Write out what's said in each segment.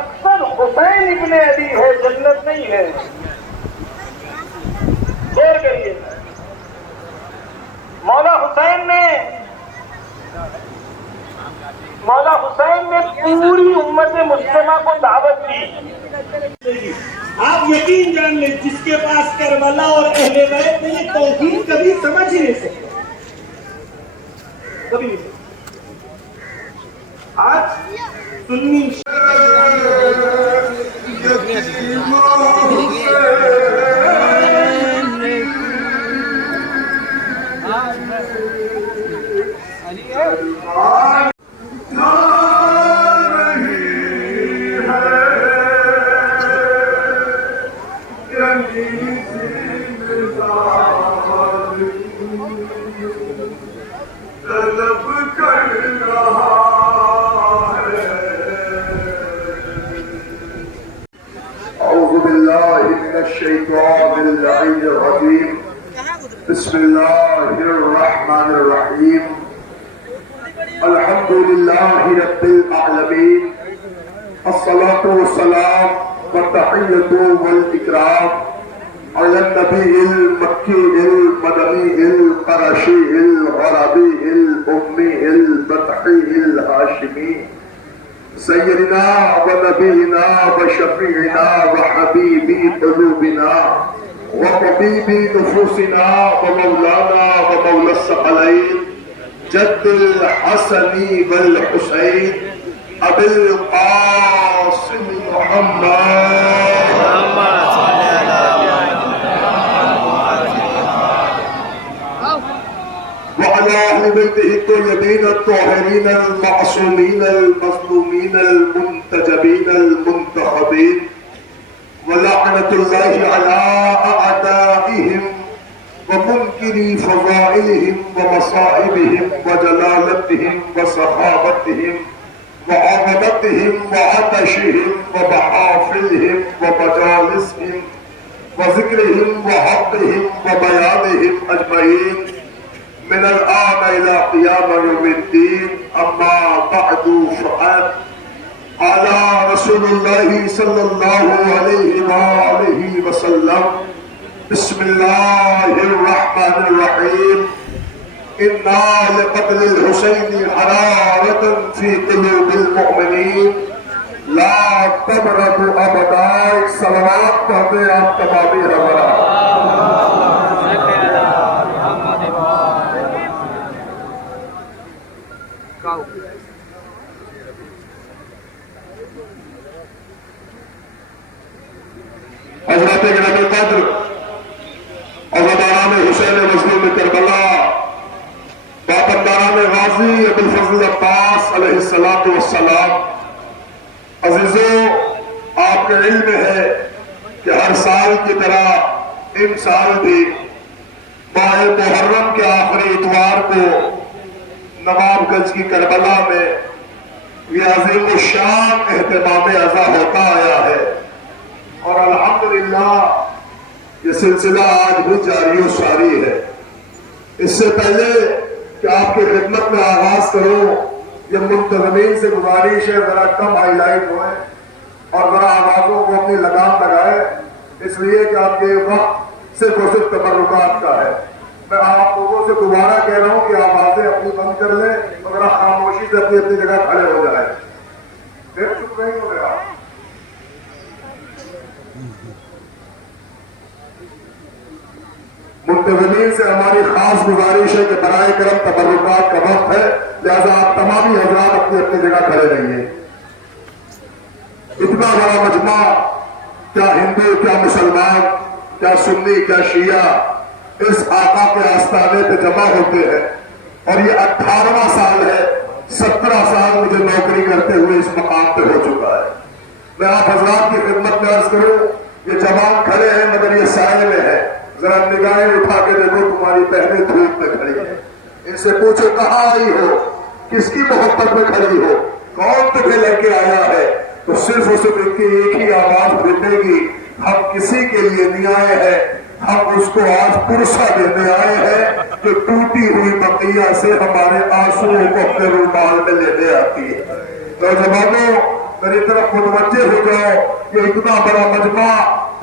مقصد حسین ابن علی ہے، جنت نہیں ہے۔ غور کریے، مولا حسین نے پوری امت مسلمہ کو دعوت دی۔ آپ یقین جان لیں جس کے پاس کربلا اور اہل بیت میں یہ توحید کبھی سمجھ ہی نہیں سکتے، کبھی نہیں سکتے۔ آج سنی الشيطان اللعين الرجيم بسم الله الرحمن الرحيم الحمد لله رب العالمين الصلاة والسلام والتحية والإكرام على النبي المكي المدني القرشي الغربي الأمي البطحي الهاشمي سيدنا ونبينا وشفيعنا وحبيبي قلوبنا وطبيب نفوسنا ومولانا ومولى الثقلين جد الحسن والحسين أبي القاسم محمد وعلى أهل بيته الطيبين الطاهرين المعصومين المظلومين المنتجبين المنتخبين ولعنة الله على أعدائهم ومنكري فضائلهم ومصائبهم وجلالتهم وسخاوتهم وعظمتهم وعطشهم ومحافلهم ومجالسهم وذكرهم وحقهم وبيانهم أجمعين من الآن إلى قيام يوم الدين أما بعد فقد قال رسول الله صلى الله عليه وآله وسلم بسم الله الرحمن الرحيم إنا لقتل الحسين حرارة في قلوب المؤمنين لا تبرد أبدا صلوات پڑھتے آپ تمامی ربنا حضرت گرام القدر عزاداران حسین مظلوم کربلا پابنداران غازی ابو الفضل عباس علیہ السلام، عزیزوں آپ کے علم ہے کہ ہر سال کی طرح ان سال بھی ماہ محرم کے آخری اتوار کو نواب گنج کی کربلا میں یہ عظیم الشان اہتمام عزا ہوتا آیا ہے، اور الحمدللہ یہ سلسلہ آج بھی جاری و ساری ہے۔ اس سے پہلے کہ آپ کی خدمت میں آغاز کروں، یہ منتظمین سے گزارش ہے ذرا کم ہائی لائٹ ہوئے اور ذرا آوازوں کو اپنی لگام لگائے، اس لیے کہ آپ کے وقت صرف اور صرف تبرکات کا ہے۔ میں آپ لوگوں سے دوبارہ کہہ رہا ہوں کہ آوازیں اپنی بند کر لیں اور ذرا خاموشی سے اپنی اپنی جگہ کھڑے ہو جائیں، پھر چپ نہیں ہو گیا۔ منتظمین سے ہماری خاص گزارش ہے کہ برائے کرم تبرکات کا وقت ہے، لہذا آپ تمامی حضرات اپنی اپنی جگہ کھڑے رہیے۔ اتنا بڑا مجمع، کیا ہندو کیا مسلمان کیا سنی کیا شیعہ، اس آقا کے آستانے پہ جمع ہوتے ہیں، اور یہ 18واں سال ہے، 17 سال مجھے نوکری کرتے ہوئے اس مقام پہ ہو چکا ہے۔ میں آپ حضرات کی خدمت میں عرض کروں، یہ جوان کھڑے ہیں مگر یہ سائے میں ہے، ذرا نگاہیں اٹھا کے دیکھو، تمہاری بہنیں دھوپ میں کھڑی ہیں، ان سے پوچھو کہاں آئی ہو، کس کی محبت میں کھڑی ہو، کون تمہیں لے کے آیا ہے، تو صرف اور صرف ان کی ایک ہی آواز پھرنے گی، ہم کسی کے لیے نہیں آئے ہیں، ہم اس کو آج پرسہ دینے آئے ہیں کہ ٹوٹی ہوئی بقیہ سے ہمارے آنسوؤں کو اپنے رومال میں لینے آتی ہے۔ تو جوانوں، میری طرف متوجہ ہو جاؤ. یہ اتنا بڑا مجمع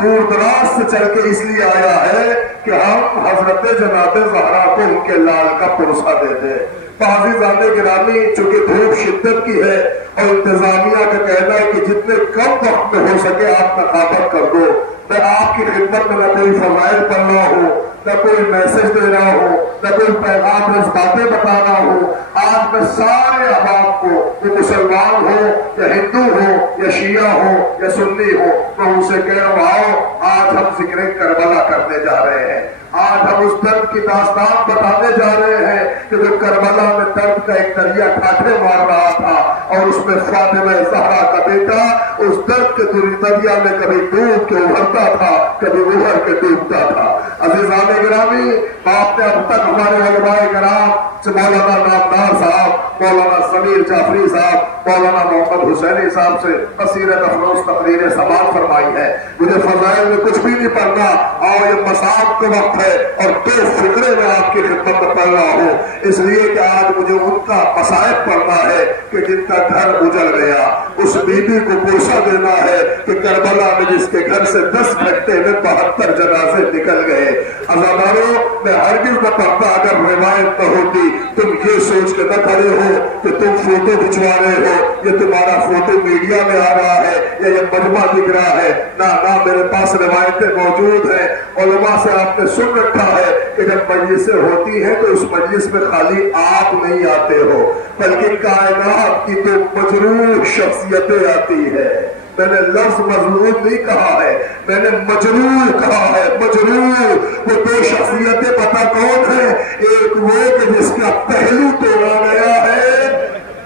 دور دراز سے چل کے اس لیے آیا ہے کہ ہم حضرت جناب زہرا کو ان کے لال کا پرسہ دے دیں. عزیزان گرامی، چونکہ دھوپ شدت کی ہے اور انتظامیہ کا کہنا ہے کہ جتنے کم وقت میں ہو سکے آپ نقابت کر دو. میں آپ کی خدمت میں نہ کوئی فضائل پڑھ رہا ہوں، نہ کوئی میسج دے رہا ہوں، نہ کوئی پیغام رس باتیں بتا رہا ہوں. آج میں سارے احباب کو، وہ مسلمان ہو یا ہندو ہو یا شیعہ ہو یا سنی ہو، میں ان سے کہہ رہا ہوں آج ہم ذکر کربلا کرنے جا رہے ہیں. آج ہم اس درد کی داستان بتانے جا رہے ہیں کہ جو کربلا میں درد کا ایک دریا ٹھاٹھے مار رہا تھا اور اس میں فاطمہ زہرا کا بیٹا اس درد کے دریا میں کبھی ڈوب کے ابھرتا تھا، کبھی ابھر کے ڈوبتا تھا. عزیزان گرامی، آپ نے اب تک ہمارے علماء کرام سے مولانا نامدار صاحب، مولانا سمیر جعفری صاحب، مولانا محمد حسینی صاحب سے بصیرت افروز تقریریں سماعت فرمائی ہے. مجھے فضائل میں کچھ بھی نہیں پڑھنا، اور یہ مساعد کا وقت ہے اور دو فکرے میں آپ کی خدمت میں پڑھ رہا ہوں، اس لیے کہ آج مجھے ان کا مصائب پڑھنا ہے کہ جن کا گھر اجڑ گیا. اس بی بی کو پوچھا دینا ہے کہ کربلا میں جس کے گھر سے 10 گھنٹے میں 72 جنازے نکل گئے. عزاداروں، میں ہرگز نہ پڑھتا اگر روایت نہ ہوتی. تم یہ سوچ کے نہ کھڑے ہو کہ تم فوٹو کھنچوا رہے ہو، یہ تمہارا فوٹو میڈیا میں آ رہا ہے یا یہ مجمع دکھ رہا ہے. نہ میرے پاس روایتیں موجود ہیں. علماء سے آپ نے سن رکھا ہے کہ جب مجلسیں ہوتی ہیں تو اس مجلس میں خالی آپ نہیں آتے ہو، بلکہ کائنات کی تو مجروح شخصیتیں آتی ہے. میں نے لفظ مظلوم نہیں کہا ہے، میں نے مجروح کہا ہے. مجروح وہ دو شخصیتیں پتہ کون ہیں؟ ایک وہ کہ جس کا پہلو توڑا گیا ہے،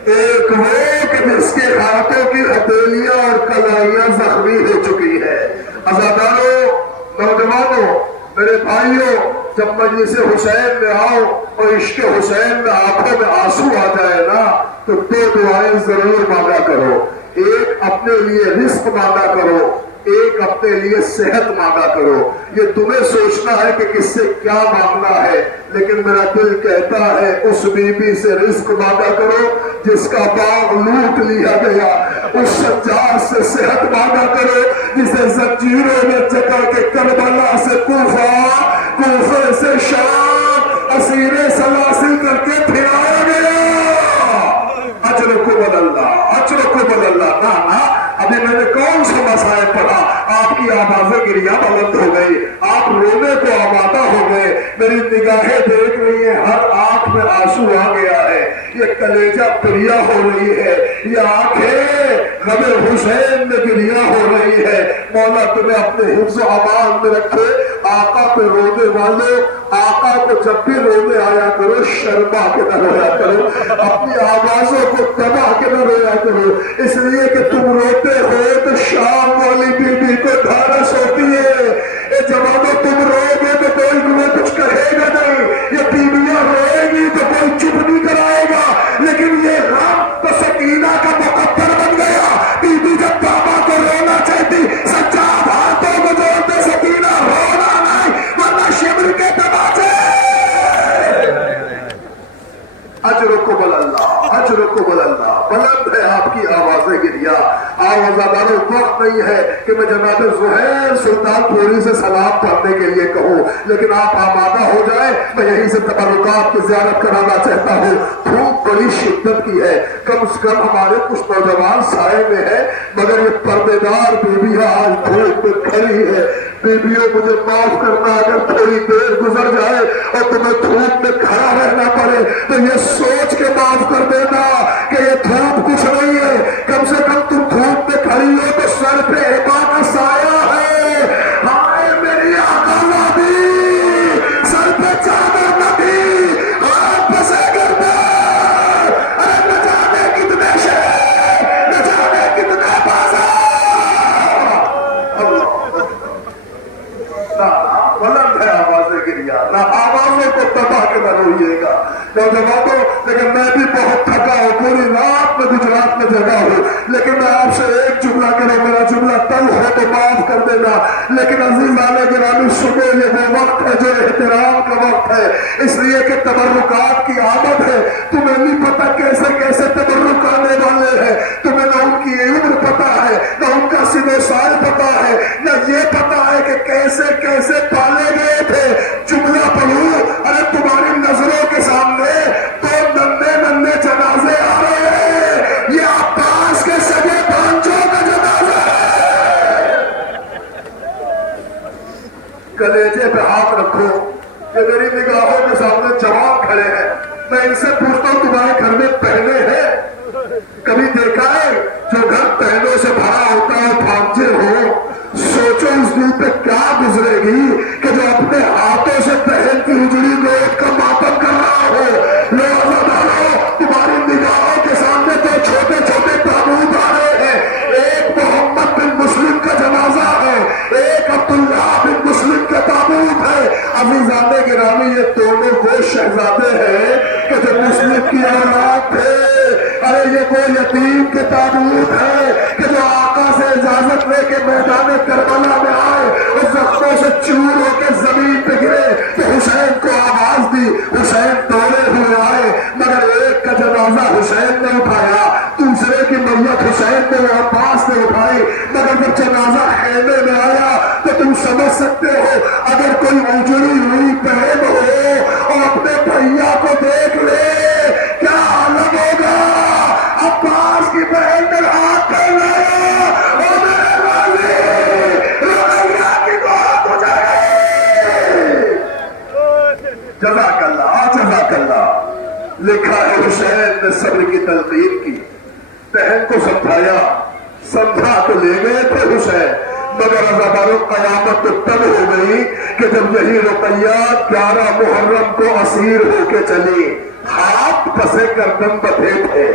ایک وہ کہ جس کے ہاتھوں کی ہتھیلیاں اور کلائیاں زخمی ہو چکی ہے. عزاداروں، نوجوانوں، میرے بھائیوں، جب مجلس حسین میں آؤ اور عشق حسین میں آنکھوں میں آنسو آ جائے نا تو 2 دعائیں ضرور مانگا کرو. ایک اپنے لیے رزق مانگا کرو، ایک اپنے لیے صحت مانگا کرو. یہ تمہیں سوچنا ہے کہ کس سے کیا مانگنا ہے، لیکن میرا دل کہتا ہے اس بی بی سے رزق مانگا کرو جس کا باغ لوٹ لیا گیا. اس سجاد سے صحت مانگا کرو جسے زنجیروں میں جکڑ کے کربلا سے کوفہ، کوفے سے شام اسیر سلاسل کر کے پھرایا گیا. اجرکم اللہ، اجرکم اللہ. نا ابھی میں نے کون سا مسائل پڑھا، آپ کی آوازیں گریاں بلند ہو گئی، آپ رونے کو آمادہ ہو گئے. میری نگاہیں دیکھ رہی ہیں، ہر آنکھ میں آنسو آ گیا ہے. یہ کلیجہ پریا ہو رہی ہے، یہ آنکھیں غم حسین میں گریاں ہو رہی ہے. مولا تمہیں اپنے حفظ و امان میں رکھے. آقا پہ رونے والوں، آقا کو جب بھی رونے آیا کرو شرما کے نہ رویا کرو، اپنی آوازوں کو دبا کے نہ رویا کرو، اس لیے کہ تم روتے ہو تو شام والی بی بی کو دھارس ہوتی ہے. جوانوں، تم رو گے تو کوئی تمہیں کچھ کہے گا نہیں، یہ بیویاں روئے گی تو کوئی چپ نہیں کرائے گا. لیکن یہ غم تو سکینہ کا مقدر بن گیا. بی بی جب بابا کو رونا چاہتی، سجاد ہاتھوں کو جوڑتے سکینہ رونا نہیں ورنہ شبر کے تماچے. اجرکم اللہ، اجرکم اللہ. بلند ہے آپ کی آوازیں گریا. آوازداروں، وقت نہیں ہے کہ میں جناب زہیر سلطان پوری سے سلام پڑھنے کے لیے کہوں، لیکن آپ آمادہ ہو جائیں. میں یہیں سے تبرکات کی زیارت کرانا چاہتا ہوں. دھوپ بڑی شدت کی ہے، کم سے کم ہمارے کچھ نوجوان سائے میں ہے، مگر یہ پردے دار بیویاں آج دھوپ میں کھڑی ہے. بیویوں، مجھے معاف کرنا اگر تھوڑی دیر گزر جائے اور تمہیں دھوپ میں کھڑا رہنا پڑے تو یہ سوچ کے معاف کر دینا کہ یہ دھوپ کچھ نہیں ہے. کم سے کم تم دھوپ میں کھڑی ہو تو سر پہ عبادت کا سایہ ہے. ہائے میری آقا نبی، سر پہ چادر نبی، ہاتھ پسے کرتا. ارے نہ جانے کتنے شہر، نہ جانے کتنے بازار. بلند ہے آوازیں گریا، نہ آوازوں کو تباہ کے نہ روئیے گا. نوجوانوں، لیکن میں بھی بہت تھکا ہوں، پوری رات میں گجرات میں جگہ ہوں، لیکن میں آپ سے ایک جملہ کروں، میرا جملہ تل ہو تو معاف کر دینا. لیکن عزیزان گرامی صبح یہ وہ وقت ہے جو احترام کا وقت ہے، اس لیے کہ تبرکات کی عادت ہے۔ تمہیں نہیں پتا کیسے کیسے تبرک آنے والے ہیں، تمہیں نہ ان کی عمر پتا ہے، نہ ان کا سن و سال پتا ہے، نہ یہ پتا ہے کہ کیسے کیسے پالے گئے تھے۔ جملہ پڑھوں، ارے تمہاری نظروں کے سامنے تو ننھے ننھے جنازے آ رہے ہیں، یہ عباس کے سگے بھانجوں کا جنازہ ہے۔ کلیجے پہ ہاتھ رکھو کہ میری نگاہوں کے سامنے جوان کھڑے ہیں، میں ان سے پوچھتا ہوں تمہارے گھر میں پہنے ہیں؟ کبھی دیکھا ہے جو گھر پہنوں سے بھرا ہوتا ہے بھانجے ہو؟ سوچو اس دل پہ کیا گزرے گی کہ جو اپنے ہاتھوں سے بہن کی اجڑی گود کا ماتم کر رہا ہو۔ تمہاری نگاہوں کے سامنے تو چھوٹے چھوٹے تابوت آ رہے ہیں، ایک محمد بن مسلم کا جنازہ ہے، ایک عبداللہ بن مسلم کا تابوت ہے۔ عزیزان گرامی یہ دونوں وہ شہزادے ہیں کہ جو مسلم کی اولاد تھے، ارے یہ وہ یتیم کے تابوت ہے کہ جو آقا سے اجازت لے کے میدان کربلا میں آئے اور زخموں سے چور ہو کے زمین پہ گرے تو حسین کو آواز دی، حسین دوڑے ہوئے آئے، مگر ایک کا جنازہ حسین نے اٹھایا، دوسرے کی میت حسین نے عباس نے اٹھائی، مگر جب جنازہ خیمے میں آیا تو تم سمجھ سکتے ہو اگر کوئی اجڑی ہوئی بہن ہو اور اپنے بھیا کو دیکھ لے کیا عالم ہوگا۔ عباس کی بہن نے ہاتھ کر لایا اور میرے والی رقیہ کی بات ہو جائے۔ جزاک اللہ، جزاک اللہ۔ لکھا ہے حسین نے صبر کی تلقین کی، بہن کو سمجھایا، سمجھا تو لے گئے تھے حسین، مگر عزاداروں قیامت تو تب ہو گئی کہ جب یہی رقیہ 11 محرم کو اسیر ہو کے چلی، ہاتھ پسے گردن بدھے تھے،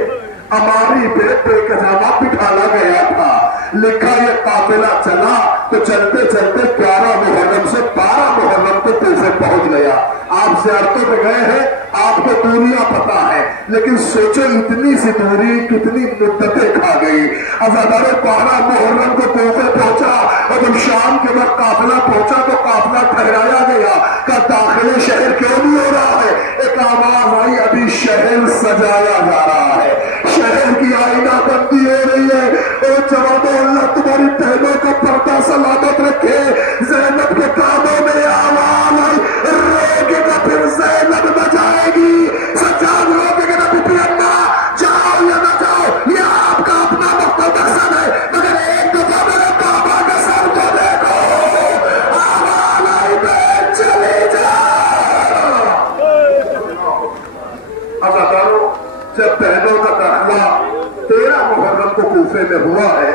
اماری پہ پاجامہ بٹھالا گیا تھا۔ لکھا یہ قافلہ چلا تو چلتے چلتے 11 محرم سے 12 محرم کو کوفے پہنچ گیا۔ آپ زیارتوں پہ گئے ہیں، آپ کو دوریاں پتا ہے، لیکن سوچو اتنی سی دوری کتنی مدتیں کھا گئی۔ عزاداروں 12 محرم کو کوفے پہنچا اور جب شام کے وقت قافلہ پہنچا تو قافلہ ٹھہرایا گیا کہ داخل شہر کیوں نہیں ہو رہا ہے؟ ایک آواز آئی ابھی شہر سجایا جا رہا ہے، شہر کی آئینہ بندی ہو رہی ہے۔ اور جوابو اللہ تمہاری بہنوں کا پردہ سلامت رکھے۔ زینب کے کانوں میں آواز آئی، روکے گا پھر زینب نہ جائے گی، سجاد روکے گا نہ پپی اما، جاؤ یا نہ جاؤ یہ آپ کا اپنا مقصد ہے، مگر ایک دفعہ میرے بابا کا سر تو دیکھو۔ آواز آئی بہن چلی جا۔ عزاداروں جب بہنوں کا داخلہ 13 محرم کو کوفے میں ہوا ہے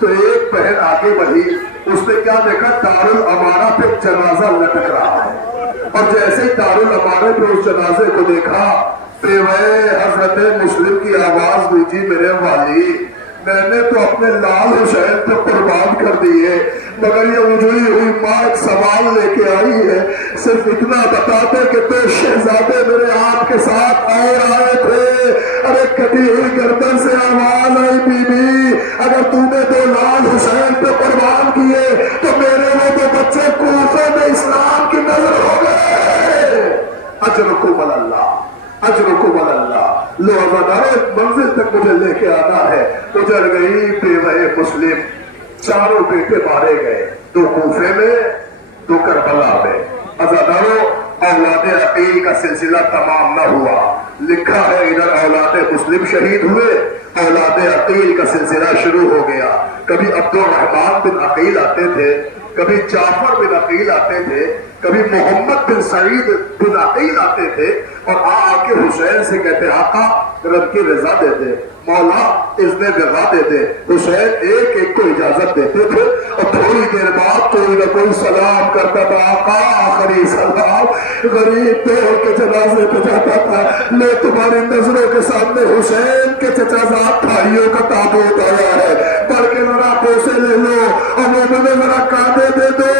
تو ایک بہن آگے بڑھی، اس نے کیا دیکھا دارالامارہ پہ جنازہ لٹک رہا ہے، اور جیسے ہی دارالامارہ پہ اس جنازے کو دیکھا بیوے حضرت مسلم کی آواز گونجی، میرے والی میں نے تو اپنے لال حسین پہ قربان کر دیے، مگر یہ اجڑی ہوئی ماں ایک سوال لے کے آئی ہے، صرف اتنا بتا دے کہ 2 شہزادے میرے آپ کے ساتھ اور آئے تھے۔ ارے کٹی ہوئی گردن سے آواز آئی، بی بی اگر تم نے 2 لال حسین پہ قربان کیے تو میرے وہ 2 بچے کوفے میں اسلام کی نظر ہو گئے۔ اجرکم اللہ، اجرکم اللہ۔ لو عزاداروں منزل تک مجھے لے کے آنا ہے۔ اجڑ گئی بیوہ مسلم، 4 بیٹے مارے گئے، 2 کوفے میں 2 کربلا میں۔ عزاداروں اولاد عقیل کا سلسلہ تمام نہ ہوا، لکھا ہے ادھر اولاد مسلم شہید ہوئے، اولاد عقیل کا سلسلہ شروع ہو گیا۔ کبھی عبد الرحمن بن عقیل آتے تھے، کبھی جعفر بن عقیل آتے تھے، کبھی محمد بن سعید بن عقیل آتے تھے، اور آ کے حسین سے کہتے آقا رب کی رضا دے دے، مولا اذن وغا دے دے۔ حسین ایک ایک کو اجازت دیتے تھے، اور تھوڑی دیر بعد کوئی نہ کوئی سلام کرتا تھا، آقا آخری سلام، غریب توڑ کے جنازے پہ جاتا تھا۔ لے تمہاری نظروں کے سامنے حسین کے چچا زاد بھائیوں کا تابوت آیا ہے، بڑھ کے ذرا بوسے لے لو اور مومنوں ذرا کاندھے دے دو،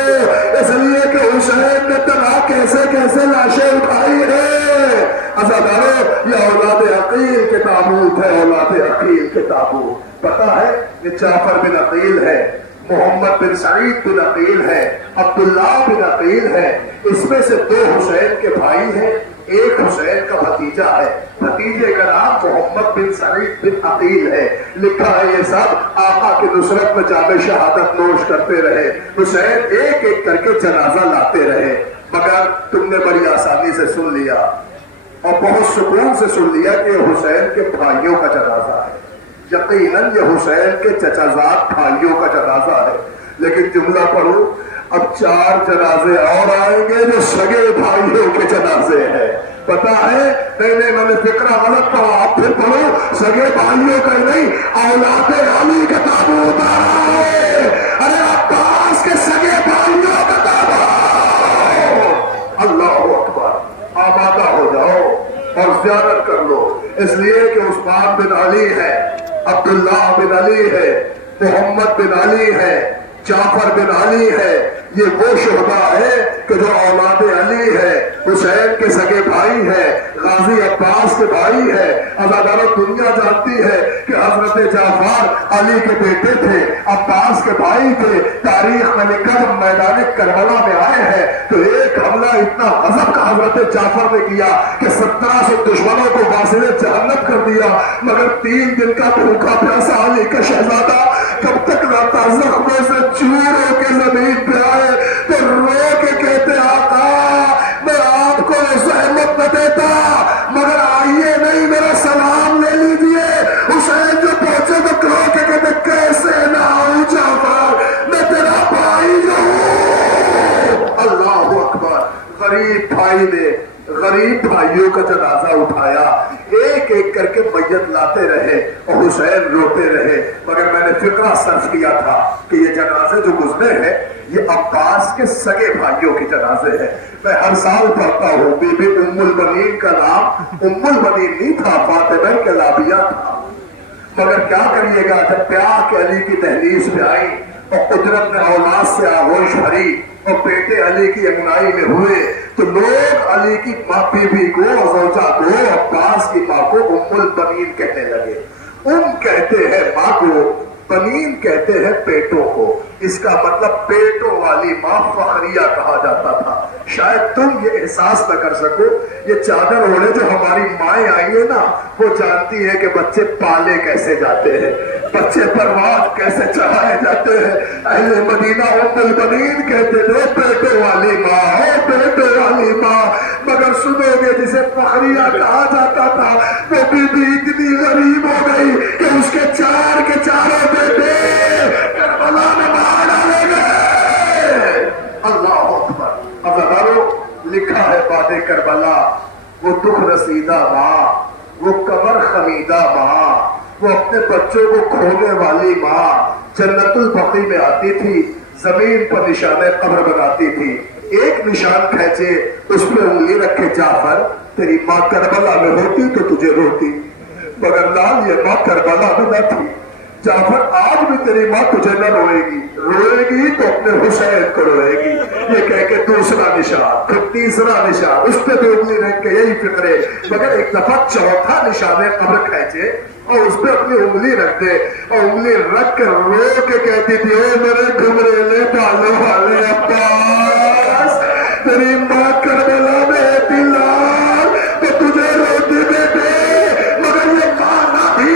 اس لیے کہ حسین نے تنہا کیسے کیسے لاشیں اٹھائی ہے۔ عزاداروں یہ اولاد عقیل کے تابوت ہے، اولاد عقیل کے تابوت۔ پتا ہے یہ جعفر بن عقیل ہے، محمد بن سعید بن عقیل ہے، عبداللہ بن عقیل ہے، اس میں سے 2 حسین کے بھائی ہیں، ایک حسین کا بھتیجا ہے، بھتیجے کا نام محمد بن سعید بن عقیل ہے۔ لکھا ہے یہ سب آقا کی نصرت میں جام شہادت نوش کرتے رہے، حسین ایک ایک کر کے جنازہ لاتے رہے، مگر تم نے بڑی آسانی سے سن لیا اور بہت سکون سے سن لیا کہ یہ حسین کے بھائیوں کا جنازہ ہے، یقیناً یہ حسین کے چچازاد بھائیوں کا جنازہ ہے۔ لیکن جملہ پڑھو، اب 4 جنازے اور آئیں گے جو سگے بھائیوں کے جنازے ہیں۔ پتا ہے؟ نہیں میں نے فکرہ غلط پڑھا، آپ پھر پڑھو، سگے بھائیوں کا نہیں، اولاد علی کا تابوت آ رہا ہے، ارے عباس کے سگے بھائیوں کا تابوت۔ اللہ اکبر، آمادہ ہو جاؤ اور زیارت کر لو، اس لیے کہ عثمان بن علی ہے، عبداللہ بن علی ہے، محمد بن علی ہے، جعفر بن علی ہے، یہ وہ شہداء ہے کہ جو اولاد علی ہے، حسین کے سگے بھائی ہے، غازی عباس کے بھائی ہے۔ عزاداروں، دنیا جانتی ہے کہ حضرت جعفر علی کے بیٹے تھے، عباس کے بھائی تھے۔ تاریخ میں لکھا جب میدان کربلا میں آئے ہیں تو ایک حملہ اتنا غضب کا حضرت جعفر نے کیا کہ 1700 دشمنوں کو واصل جہنم کر دیا، مگر 3 دن کا بھوکا پیاسا علی کا شہزادہ جب تک راتا زخموں سے چور ہو کے زمین پہ آئے تو رو کے کہتے آقا میں آپ کو زحمت نہ دیتا مگر آئیے نہیں میرا سلام لے لیجئے۔ حسین جو پہنچے تو رو کے کہتے کیسے نہ آؤں جعفر، میں تیرا بھائی ہوں۔ اللہ اکبر، غریب بھائی نے غریب بھائیوں کا جنازہ اٹھایا، ایک ایک کر کے میت لاتے رہے اور حسین روتے رہے، مگر میں نے فکرہ صرف کیا تھا کہ یہ جنازے جو گزرے ہیں یہ عباس کے سگے بھائیوں کے جنازے ہیں۔ میں ہر سال پڑھتا ہوں، بی بی ام المنین کا نام ام المنین نہیں تھا، فاطمہ کلابیہ تھا، مگر کیا کریے گا جب پیار کے علی کی دہلیز پہ آئی اور قدرت نے اولاد سے آغوش بھری اور بیٹے علی کی اگنائی میں ہوئے تو لوگ علی کی ماں بیوی کو زوجہ کو عباس کی ماں کو ام البنین کہنے لگے۔ کہتے ہیں ماں کو، بنین کہتے ہیں بیٹوں کو، اس کا مطلب بیٹوں والی ماں فخریہ کہا جاتا تھا۔ شاید تم یہ احساس نہ کر سکو، یہ چادر اوڑھے جو ہماری مائیں آئی ہیں نا وہ جانتی ہے کہ بچے پالے کیسے جاتے ہیں، بچے پرواز کیسے چڑھائے جاتے ہیں۔ اہل مدینہ ام البنین کہتے تھے بیٹے والی ماں ہے، بیٹے والی ماں، مگر سنو گے جسے فخریہ کہا جاتا تھا وہ بی بی اتنی غریب ہو گئی کہ اس کے 4 کے 4 بیٹے کربلا میں مار ڈالے گئے۔ اللہ اکبر۔ عزادارو، لکھا ہے باد کربلا، وہ دکھ رسیدہ ماں، وہ کمر خمیدہ ماں، وہ اپنے بچوں کو کھونے والی ماں جنت البقیع میں آتی تھی، زمین پر نشان قبر بناتی تھی، ایک نشان کھینچے اس پہ انگلی رکھے جعفر تیری ماں کربلا میں ہوتی تو تجھے روتی، مگر لال یہ ماں کربلا میں نہ تھی، جعفر آج بھی تیری ماں تجھے نہ روئے گی، روئے گی تو اپنے حسین کو روئے گی۔ یہ کہہ کے دوسرا نشان، پھر تیسرا نشان، اس پہ بھی انگلی رکھ کے یہی فکرے، مگر ایک دفعہ چوتھا نشان قبر کھینچے اور اس پہ اپنی انگلی رکھ دے اور انگلی رکھ کے رو کے کہتی تھی اے میرے گھمریلے بالوں والے عباس، تیری ماں کربلا میں تھی لال تو تجھے روتی بیٹے، مگر یہ ماں نہ تھی،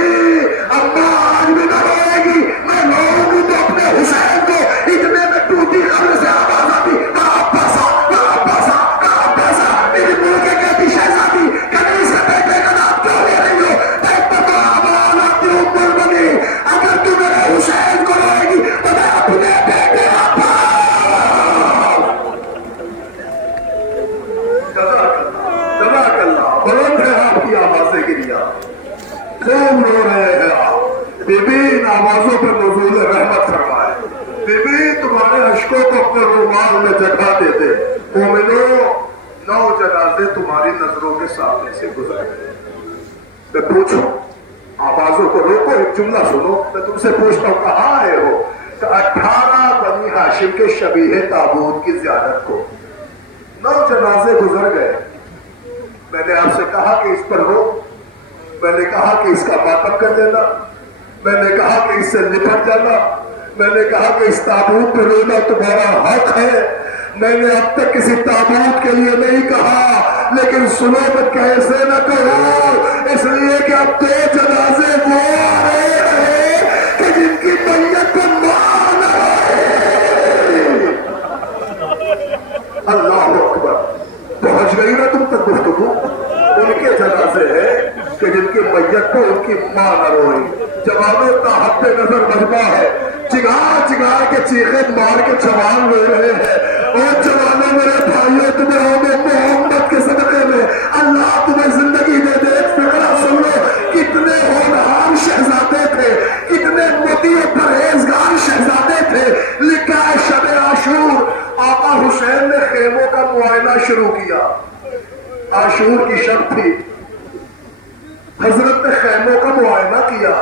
اب ماں آج بھی نہ روئے گی، میں روؤں گی تو اپنے حسین کو اتنے میں ٹوٹی قبر سے آواز آتی کہاں پھنسا کہاں پھنسا کہاں پھنسا، میری منہ کے کہتی شہزادی کبھی سے بیٹے کا نام کیوں لے رہی ہو، اگر تو میرے حسین کو روئے گی تو میں اپنے بیٹے جزاک اللہ، بلند ہے آپ کی آوازیں گریا، خوب رو رہے ہیں آپ، بی بی ان آوازوں پر نزول رحمت فرمائے، بی بی تمہارے اشکوں کو اپنے رومال میں جگہ دے دے۔ مومنو، 9 جنازے تمہاری نظروں کے سامنے سے گزر گئے، میں پوچھوں آوازوں کو روکو، ایک جملہ سنو، میں تم سے پوچھتا ہوں کہاں آئے ہو؟ کہ 18 بنی ہاشم کے شبیہ تابوت کی زیارت کو، 9 جنازے گزر گئے، میں نے آپ سے کہا کہ اس پر رو، میں نے کہا کہ اس کا ماتم کر دینا، میں نے کہا کہ اس سے نپٹ جانا، میں نے کہا کہ اس تابوت پہ رونا تمہارا حق ہے، میں نے اب تک کسی تابوت کے لیے نہیں کہا، لیکن سنو میں کیسے نہ کہوں، اس لیے کہ اب 2 جنازے وہ آ رہے ہیں کہ جن کی میت کو مان آئے۔ اللہ اکبر، پہنچ گئی نا تم تک گفتگو؟ ان کے جنازے ہیں کہ جن کی میت کو ان کی ماں نہ روئی۔ جوانوں کا حد نظر مجمع ہے، چگا کے چیخیں مار کے جوان رو رہے ہیں۔ اور جوانوں میرے بھائیوں، تمہیں ہوگے محمد کے صدقے میں اللہ تمہیں زندگی دے دے۔ ایک فقرہ سن لو، کتنے ہونہار شہزادے تھے، کتنے متی و پرہیزگار شہزادے تھے۔ لکھا ہے شب عاشور آقا حسین نے خیموں کا معائنہ شروع کیا۔ عاشور کی شب تھی، حضرت نے خیموں کا معائنہ کیا،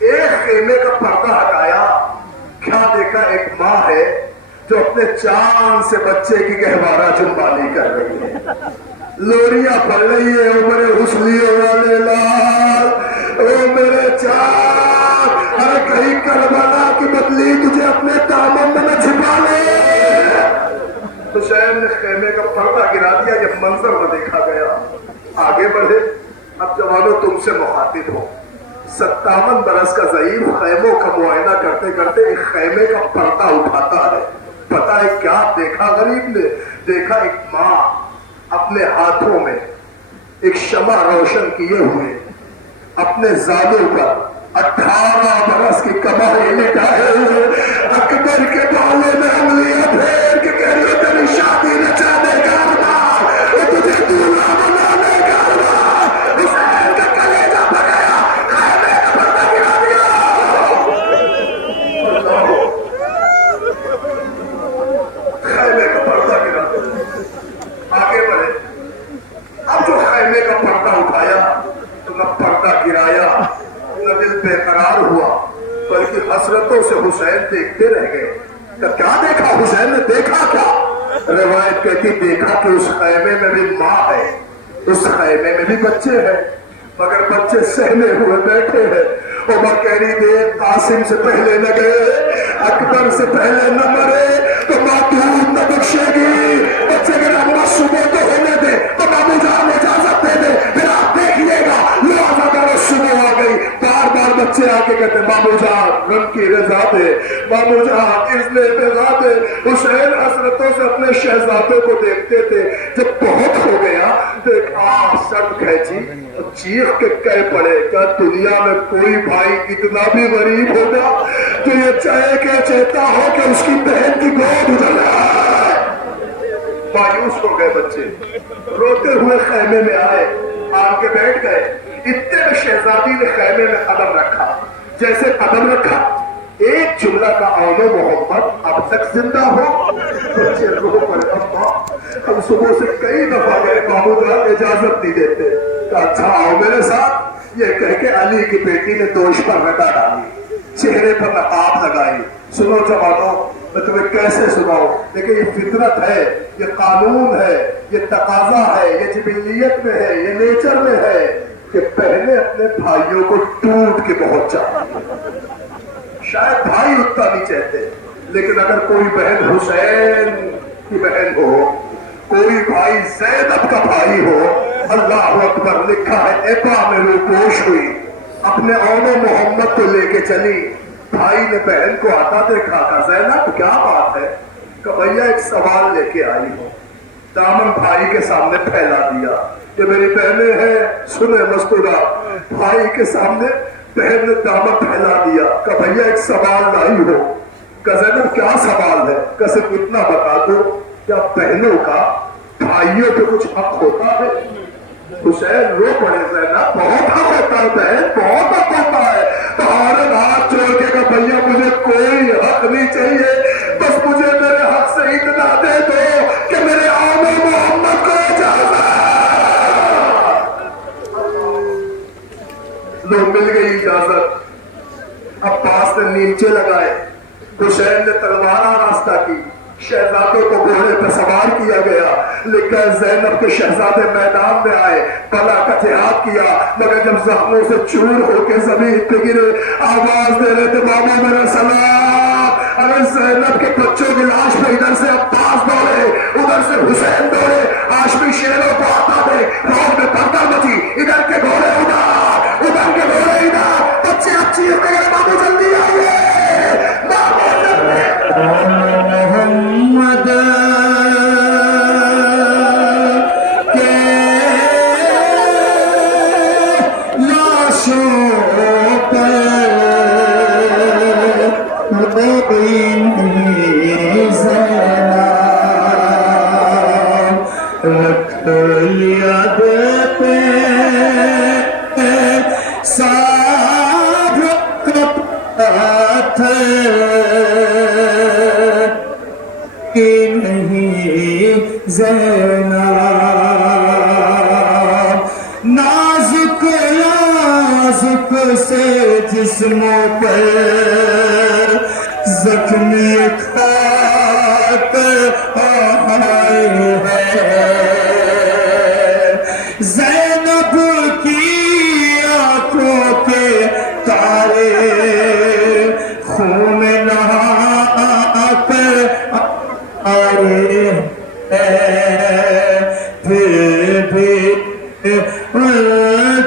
ایک خیمے کا پردہ ہٹایا، کیا دیکھا؟ ایک ماں ہے جو اپنے چاند سے بچے کی گہوارہ جنبانی کر رہی ہے، لوریاں پڑھ رہی ہے، او میرے حسنیوں والے لال، او میرے چاند، ارے کہیں کربلا کی بدلی تجھے اپنے دامن میں چھپا لے۔ حسین نے خیمے کا پردہ گرا دیا، یہ منظر نہ دیکھا گیا۔ آگے بڑھے، اب جوانوں تم سے مخاطب ہو۔ 57 برس کا ضعیف خیموں کا معائنہ کرتے کرتے ایک خیمے کا پردہ اٹھاتا ہے۔ پتہ ہے کیا دیکھا غریب نے؟ دیکھا ایک ماں اپنے ہاتھوں میں ایک شمع روشن کیے ہوئے اپنے زادوں پر 18 برس کی کمائی لٹائے ہوئے اکبر کے بالوں میں انگلیاں پھیر کے کہہ رہی ہے تیری شادی نچا دے گا وہ تجھے دولہا بنا دے گا۔ حسین کا کلیجہ پھٹایا، خیمے کا پردہ گرا دیا۔ خیمے کا پردہ گرا دیا۔ آگے بڑھے، اب جو خیمے کا پردہ اٹھایا تو نہ پردہ گرایا نہ دل بے قرار ہوا، بلکہ حسرتوں سے حسین دیکھتے رہ گئے۔ تو کیا دیکھا حسین نے؟ دیکھا کیا؟ روایت کہتی دیکھا کہ اس خیمے میں بھی ماں ہے، اس خیمے میں بھی بچے ہیں، مگر بچے سہنے ہوئے بیٹھے ہیں۔ عمر کہہ رہی تھی قاسم سے پہلے نہ گئے، اکبر سے پہلے نہ مرے تو ماں دودھ نہ بخشے گی۔ بچے کے رحمہ صبح تو ہونے دے تو بابو جان اجازت دے دے، پھر آپ دیکھیے گا لہٰذا کرو صبح آ گئی۔ بار بار بچے آ کے کہتے بابو جان رب کی رضا دے، بابو جان اس نے رضا دے۔ حسین حسرتوں سے اپنے شہزادوں کو دیکھتے تھے۔ جب بہت ہو گیا تو ایک سر کھینچی، چیخ کے کہہ پڑے کیا دنیا میں کوئی بھائی اتنا بھی غریب ہوگا تو یہ چاہے کہ چاہتا ہو کہ اس کی بہن کی گود اجڑ جائے؟ مایوس ہو گئے بچے، روتے ہوئے خیمے میں آئے، آن کے بیٹھ گئے۔ اتنے میں شہزادی نے خیمے میں قدم رکھا، جیسے قدم رکھا ایک جملہ کا آنو محمد اب تک زندہ ہو؟ بچے رو پڑے، ابا ہم صبح سے کئی دفعہ گئے، بابو جان اجازت نہیں دیتے۔ اچھا آؤ میرے ساتھ، یہ کہہ کے علی کی بیٹی نے دوش پر ردا ڈالی، چہرے پر نقاب لگائی۔ سنو جوانوں، میں تمہیں کیسے سناؤں، لیکن یہ فطرت ہے، یہ قانون ہے، یہ تقاضا ہے، یہ جبلیت میں ہے، یہ نیچر میں ہے کہ بہنیں اپنے بھائیوں کو ٹوٹ کے بہت چاہتی ہیں۔ شاید بھائی اتنا نہیں چاہتے، لیکن اگر کوئی بہن حسین کی بہن ہو، کوئی بھائی زینب کا بھائی ہو، اللہ اکبر، لکھا ہے ایپا میں روپوش ہوئی، اپنے اونو محمد کو لے کے چلی۔ بھائی نے بہن کو آتا دیکھا، کہا زینب کیا بات ہے؟ کہ بھیا ایک سوال لے کے آئی ہوں۔ دامن بھائی کے سامنے پھیلا دیا کہ میری بہنیں ہیں، سنیں مستورہ۔ بھائی کے سامنے بہن نے دامن پھیلا دیا کہ بھیا ایک سوال لائی ہو۔ کہ زینب کیا سوال ہے؟ کہ صرف اتنا بتا دو، کیا بہنوں کا بھائیوں پہ کچھ حق ہوتا ہے؟ حسین رو پڑے، زینب بہت حق ہوتا ہے بہن، بہت حق ہوتا ہے۔ تو عورت ہاتھ جوڑ کے کہ بھیا مجھے کوئی حق نہیں چاہیے، بس مجھے میرے حق سے اتنا دے دو کہ میرے آمد محمد کو اجازت۔ لو مل گئی اجازت، عباس نے نیچے لگائے، حسین نے تلوار راستہ کی، شہزادوں کو گھوڑے پہ سوار کیا گیا۔ لیکن زینب کے شہزادے میدان میں آئے، بلا کا جہاد کیا، مگر جب زخموں سے چور ہو کے زمین پہ گرے، آواز دے رہے تھے بابا میرا سلام زینب کے بچوں کی لاش پہ ادھر سے عباس دوڑے, ادھر سے حسین دوڑے, ہاشمی شیروں کو آتا دے, روڈ میں پردہ مچی, ادھر کے گھوڑے ادھر کے گھوڑے ادھر, بچے اب چیخ رہے ہیں بابو جلدی آئیے, بابو جلدی. محمد کے لاشوں پر زینب رکھ لیا دیتے ساتھ کہ نہیں زینب نازک نازک سے جسموں پر زخمی خاک آئے ہیں, زینب کی آنکھوں کے تارے خون نہا کر آئے ہیں, پھر بھی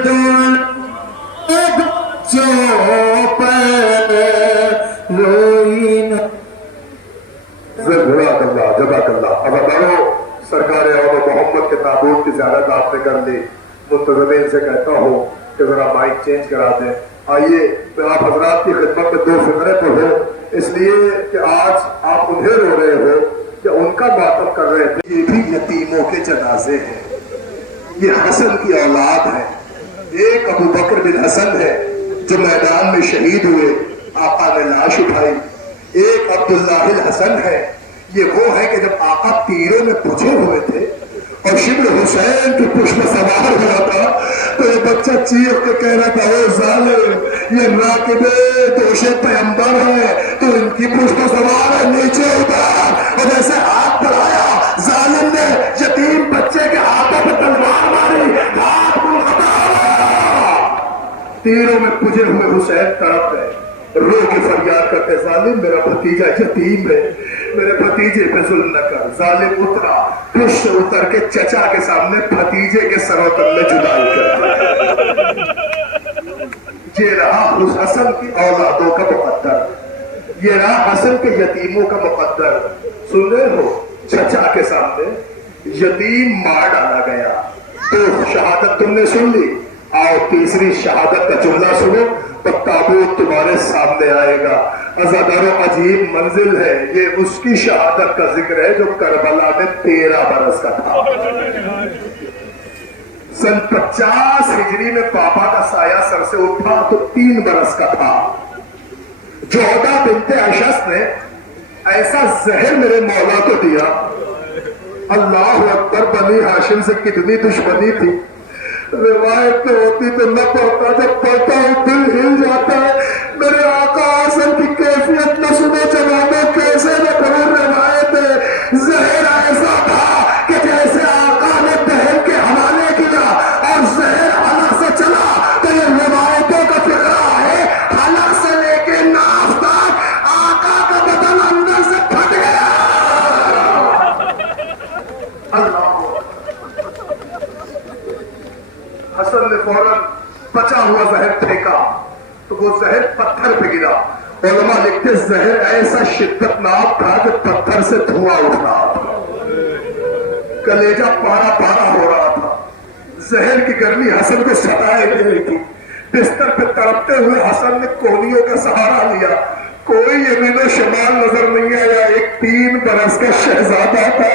دونوں بچوں پر روئی نہ. جزاک اللہ جزاک اللہ. ابادارو سرکار اعظم محمد کے تابوت کی زیارت آپ نے کر لی. منتظمین سے کہتا ہوں کہ ذرا مائک چینج کرا دیں. آئیے میں آپ حضرات کی خدمت میں دو فقرے پڑھوں, اس لیے کہ آج آپ انہیں رو رہے ہو کہ ان کا ماتم کر رہے تھے. یہ بھی یتیموں کے جنازے ہیں. یہ حسن کی اولاد ہے. ایک ابو بکر بن حسن ہے جو میدان میں شہید ہوئے, آقا نے لاش اٹھائی. ایک عبداللہ الحسن ہے, یہ وہ ہے کہ جب آقا تیروں میں پچھے ہوئے تھے اور شبل حسین کی پشت میں سوار ہوا تھا تو یہ بچہ چیخ کے کہہ رہا تھا, اے ظالم یہ راکب دوش پیغمبر ہے, تو ان کی پشت میں سوار ہے, نیچے اتر. اور جیسے ہاتھ بڑھایا ظالم نے یتیم بچے کے ہاتھوں پہ تلوار ماری, ہاتھ منقطع ہوا. تیروں میں پجے ہوئے حسین تڑپ گئے, رو کے فریاد کرتے, ظالم میرا بھتیجا یتیم ہے, میرے بھتیجے پہ ظلم نہ کر. ظالم اترا, پشت سے اتر کے چچا کے سامنے بھتیجے کے سروں تلے جدائی کر. یہ رہا حسن کی اولادوں کا مقدر, یہ رہا حسن کے یتیموں کا مقدر. سن رہے ہو, چچا کے سامنے یتیم مار ڈالا گیا. تو شہادت تم نے سن لی, آؤ تیسری شہادت کا جملہ سنو تو تابوت تمہارے سامنے آئے گا. عزادارو عجیب منزل ہے, یہ اس کی شہادت کا ذکر ہے جو کربلا میں 13 برس کا تھا. سن 50 ہجری میں پاپا کا سایہ سر سے اٹھا تو 3 برس کا تھا. جوہدہ بنت اشس نے ایسا زہر میرے مولا کو دیا, اللہ اکبر, بنی ہاشم سے کتنی دشمنی تھی. روایت تو ہوتی تو نہ پڑھتا, جب پڑھتا ہوں دل ہل جاتا ہے. میرے آقا حسن کی کیفیت نہ سنے جوانوں, کیسے نہ پڑھوں روایت. زہر ایسا تھا کہ جیسے آقا نے بہن کے حوالے کیا اور زہر حلق سے چلا تو یہ روایتوں کا فقرہ ہے, حلق سے لے کے ناف تک آقا کا بدن اندر سے پھٹ گیا. اللہ حسن نے فوراً بچا ہوا زہر پھینکا تو وہ زہر پتھر پہ گرا. علماء لکھتے زہر ایسا شدت ناک تھا کہ پتھر سے دھواں اٹھ رہا تھا, کلیجہ پارا پارا ہو رہا تھا. زہر کی گرمی حسن کو ستائے رہی تھی. بستر پہ تڑپتے ہوئے حسن نے کوہنیوں کا سہارا لیا. کوئی یمین و شمال نظر نہیں آیا. ایک 3 برس کا شہزادہ تھا.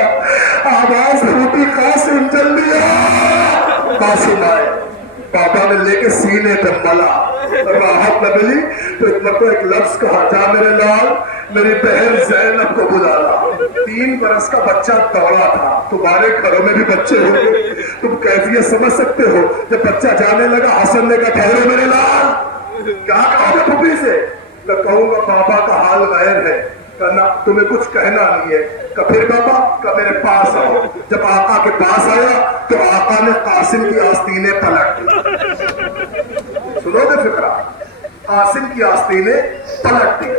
آواز ہوتی, قاسم جلدی آ. قاسم آئے, بابا نے لے کے سینے پہ ملا, راحت نہ ملی تو ایک مرتبہ ایک لفظ کہا, جا میرے لال میری بہن زینب کو بلا لا. 3 برس کا بچہ دوڑا تھا. تمہارے گھروں میں بھی بچے ہوں گے, تم کیفیت سمجھ سکتے ہو. جب بچہ جانے لگا حسن نے کہا, ٹھہرو میرے لال, کیا کہو گے پھوپھی سے؟ تو کہوں گا بابا کا حال غیر ہے. کہنا تمہیں کچھ کہنا نہیں ہے. کہ پھر بابا کہ میرے پاس آؤ. جب آقا کے پاس آیا تو آقا نے قاسم کی آستینیں پلٹ دی. سنو گے فکرہ, قاسم کی آستینیں پلٹ دی.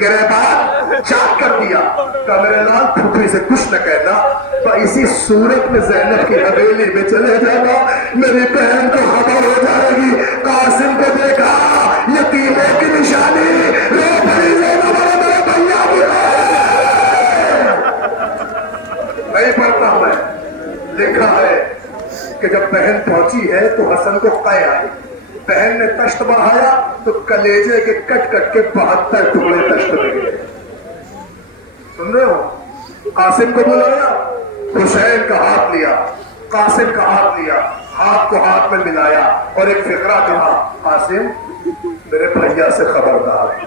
گریبان چاک کر دیا کہ میرے لال پھوپھی سے کچھ نہ کہنا، تو اسی صورت میں زینب کی حویلی میں چلے جانا، میری بہن کو خبر ہو جائے گی۔ قاسم کو دیکھا، یتیموں کی نشانی، رو پڑی زینب اور میرے بھیا بھی نہیں پڑھتا میں، لکھا ہے کہ جب بہن پہنچی ہے تو حسن کو قے آئی، بہن نے تشت بڑھایا تو کلیجے کے کٹ کٹ کے 72 ٹکڑے تشت میں گئے۔ سن رہے ہو؟ قاسم کو بلایا، حسین کا ہاتھ لیا، قاسم کا ہاتھ لیا، ہاتھ کو ہاتھ میں ملایا اور ایک فقرہ کہا، قاسم میرے بھیا سے خبردار ہے،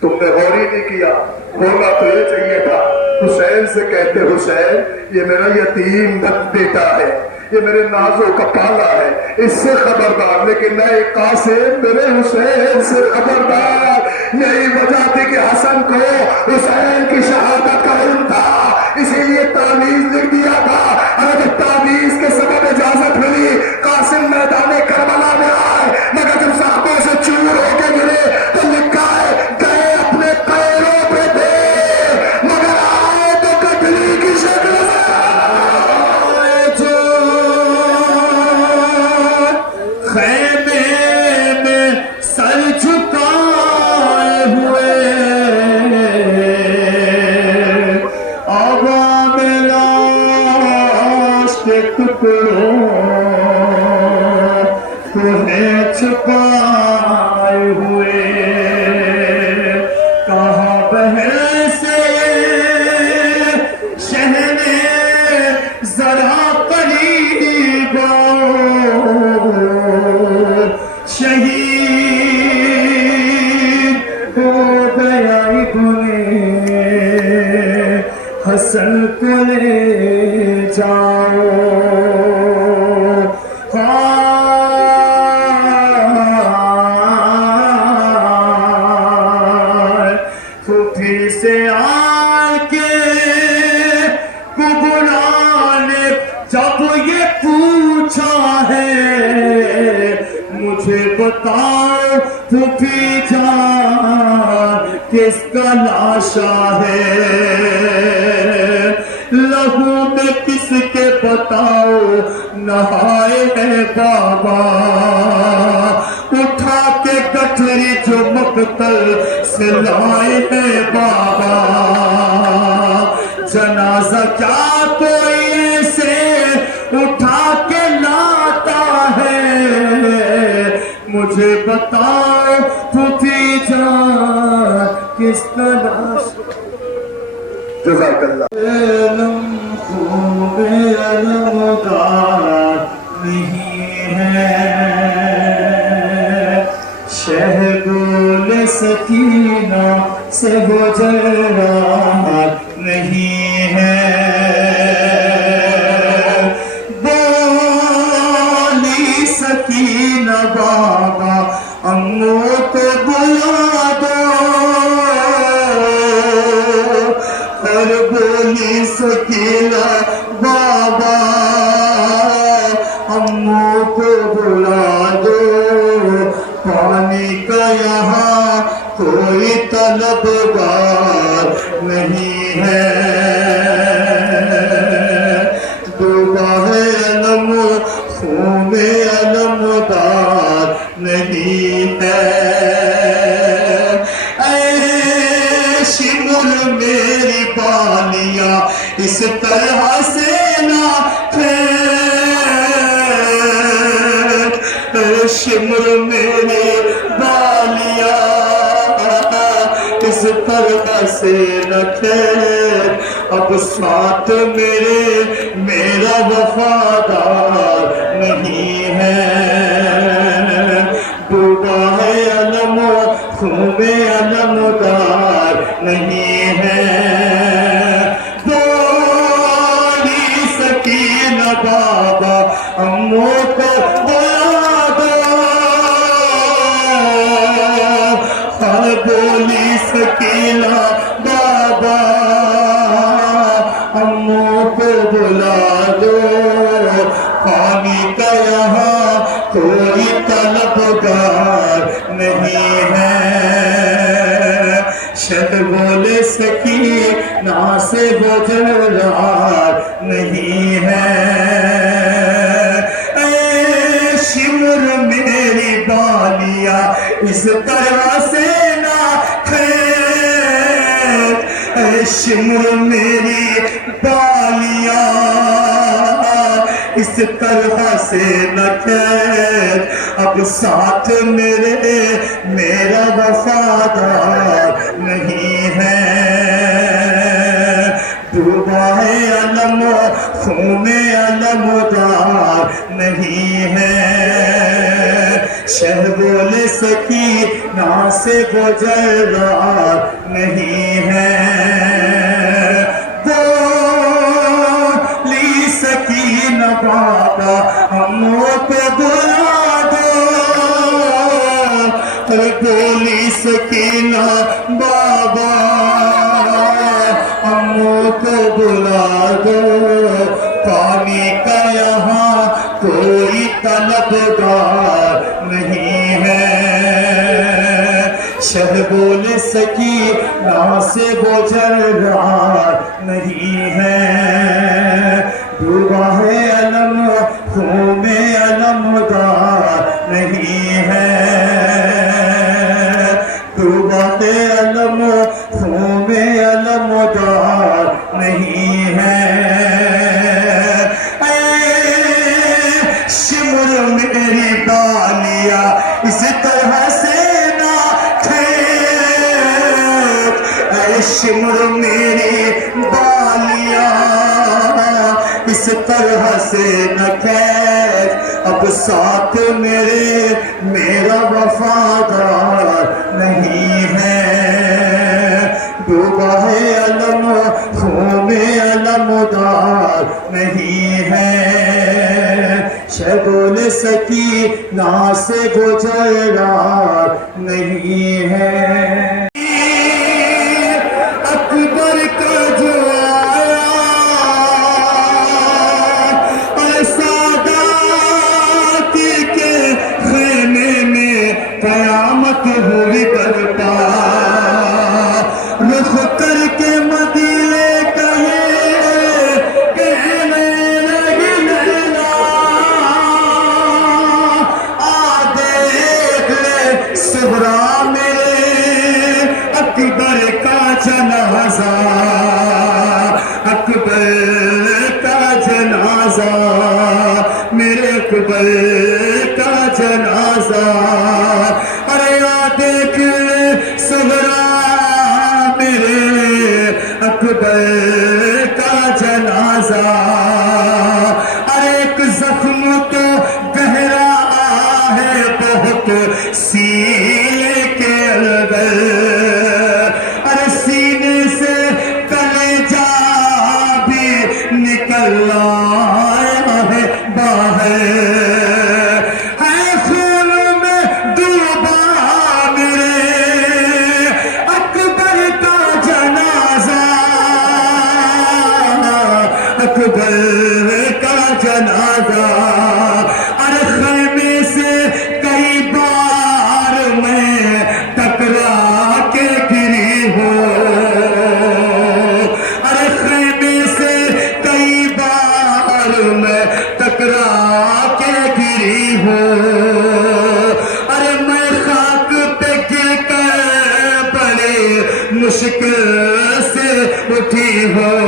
تم نے غور ہی نہیں کیا، ہونا تو یہ چاہیے تھا۔ حسین سے کہتے، حسین یہ میرا یتیم بیٹا ہے، یہ میرے نازوں کا پالا ہے، اس سے خبردار، لیکن نہیں قاسم میرے حسین سے خبردار۔ یہی وجہ تھی کہ حسن کو حسین کی شہادت کا علم تھا، اسی لیے تعویذ لکھ دیا تھا، اور جب تعویذ کے سبب اجازت ملی قاسم میدان کربلا میں آئے، مگر جب صحابوں سے چور ہو کے ملے تو لکھا ہے گئے اپنے پیروں پہ تھے مگر آئے تو کٹلی کی شکل جو خیمے میں سر جھکائے ہوئے عوام لاش کے ٹکڑوں تمہیں چھپائے ہوئے، کہاں بہن سے شہنے ذرا قریب آؤ، شہید ہو گیا ابن حسن کو لے جاؤ۔ پھر سے آ کے کبرا نے جب یہ پوچھا ہے، مجھے بتاؤ پھوپھی جان کس کا لاشا ہے، لہو میں کس کے بتاؤ نہائے ہے بابا، اٹھا کے گٹھری جو مقتل سے لائے ہے بابا، جنازہ کیا کوئی ایسے اٹھا کے لاتا ہے، مجھے بتاؤ پھوپھی جان کس کا لاشا۔ جزاک اللہ۔ علم خوب علمدار نہیں ہے، شہدول سکینہ سے گزرات نہیں ہے، بولی سکینہ بابا امو کو بلا دو، اور بولی سکینہ بابا امو کو بلا دو، پانی کا یہاں کوئی طلبگار نہیں ہے، ڈوبا ہے علم خون علمدار نہیں ہے، اے شمر میری بالیاں اس طرح سے نہ پھینک، شمر میری بالیاں اس طرح سے نہ کھینک، اب ساتھ میرا وفادار نہیں ہے، ڈوبا ہے علم خون علمدار نہیں ہے، بولی سکینہ بابا امو کو بلا دو، بولی سکینہ بابا امو کو بلا دو، پانی کا یہاں کوئی طلبگار نہیں ہے، شہد بولے سکینہ سے گزرا نہیں ہے اے شمر میری بالیاں اس طرح سے نہ کھینچ اے شمر میری بالیاں اس طرح سے نہ کھینچ اب ساتھ میرا وفادار نہیں ہے ڈوبا ہے علم خون علمدار نہیں ہے شہبول سکینہ سے گزرا نہیں ہے بولی سکینہ بابا ہم کو بلا دو بولی سکینہ بابا ہم کو بلا دو پانی کا یہاں کوئی طلبگار نہیں ہے شہبول سکینہ سے گزرا نہیں ہے ڈوبا ہے علم خون علمدار نہیں ہے ڈوبا ہے علم خون علمدار نہیں ہے اے شمر میری بالیاں اس طرح سے نہ کھینچ اے شمر میری بالیاں اس طرح سے نہ کھینچ اب ساتھ میرا وفادار نہیں ہے ڈوبا ہے علم خون علمدار نہیں ہے شہبول سکینہ سے گزرا نہیں ہے اکبر کا جو آیا اور سادات کے خیمے میں قیامت ہوئی کرتا رخ کر کے مدینے کہنے لگی لیلا آ دیکھ لے صغرا میرے اکبر کا جنازہ اکبر کا جنازہ میرے اکبر کا جنازہ ارے آ دیکھ لے صغرا میرے اکبر کا جنازہ ارے ایک زخم تو گہرا ہے بہت سینے کے اندر ارے سینے سے کلیجہ بھی نکل آیا ہے باہر ہے خون میں ڈوبا میرے اکبر کا جنازہ اکبر کا جنازہ ارے خیمے سے کئی بار میں ٹکرا کے گری ہوں ارے خیمے سے کئی بار میں ٹکرا کے گری ہوں ارے میں خاک پہ گر کر بڑے مشکل سے اٹھی ہوں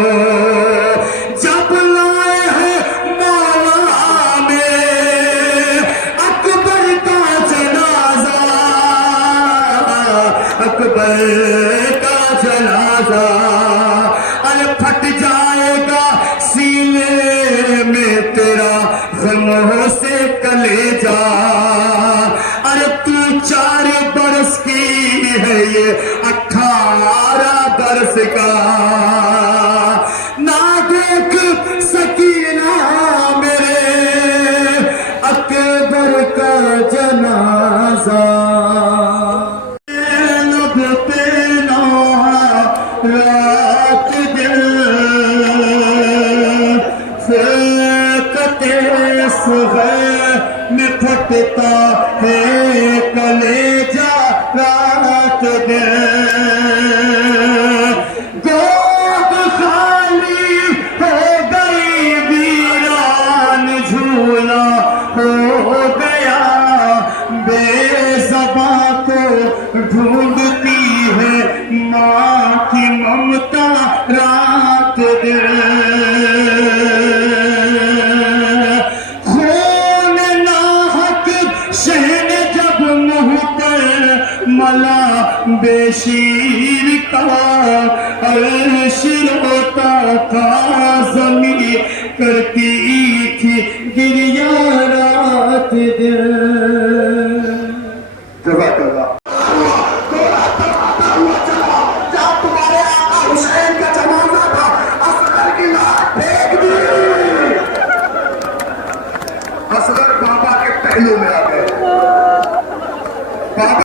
جب لائے ہیں مولا میں اکبر کا جنازہ اکبر کا جنازہ ارے پھٹ جائے گا سینے میں تیرا غموں سے کلیجہ ارے تو 4 برس کی ہے یہ 18 برس کا نہ دیکھ سکینہ میرے اکبر کا جنازہ لب پہ رات دل فرقت صغیر میں پھٹتا ہے کلیجہ رات دل کرتی تھی گریا رات دن. جزاک اللہ. جب تمہارے آقا حسین کا جنازہ تھا اصغر کی لاش پھینک دی. اصغر بابا کے پہلو میں آ گئے. بابا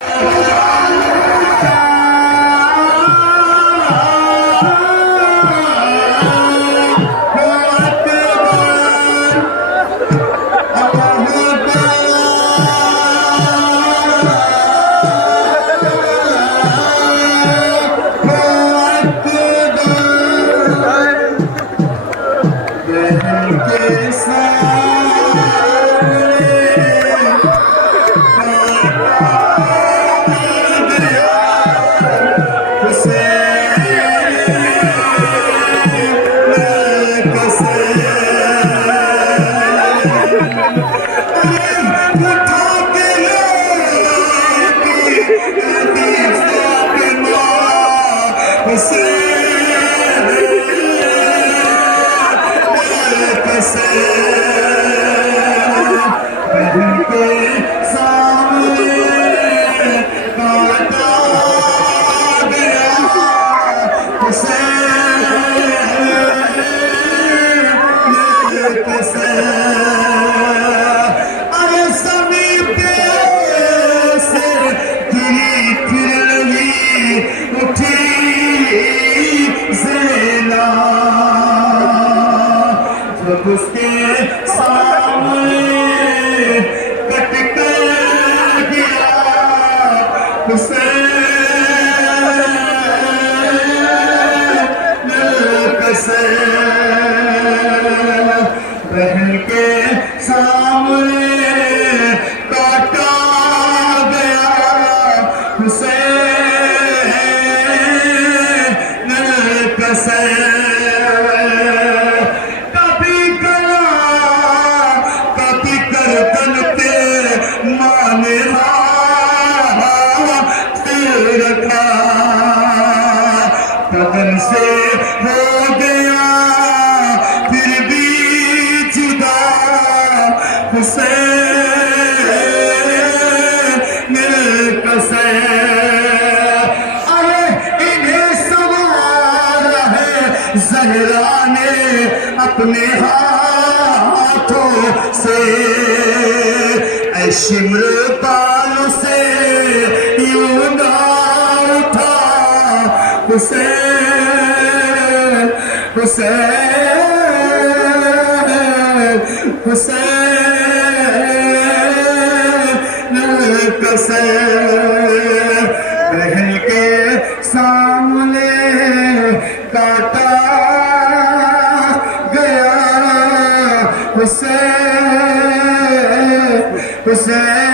اس کے سامنے کٹ کر گیا بہن کے سامنے کاٹا گیا حسین کسے. بدن سے ہو گیا پھر بھی جدا حسین کسے. ارے انہیں سوارا ہے زہرا نے اپنے ہاتھوں سے. اے شمر بالوں سے یوں نہ اٹھا حسین حسین حسین کسے. بہن کے سامنے کاٹا گیا حسین حسین.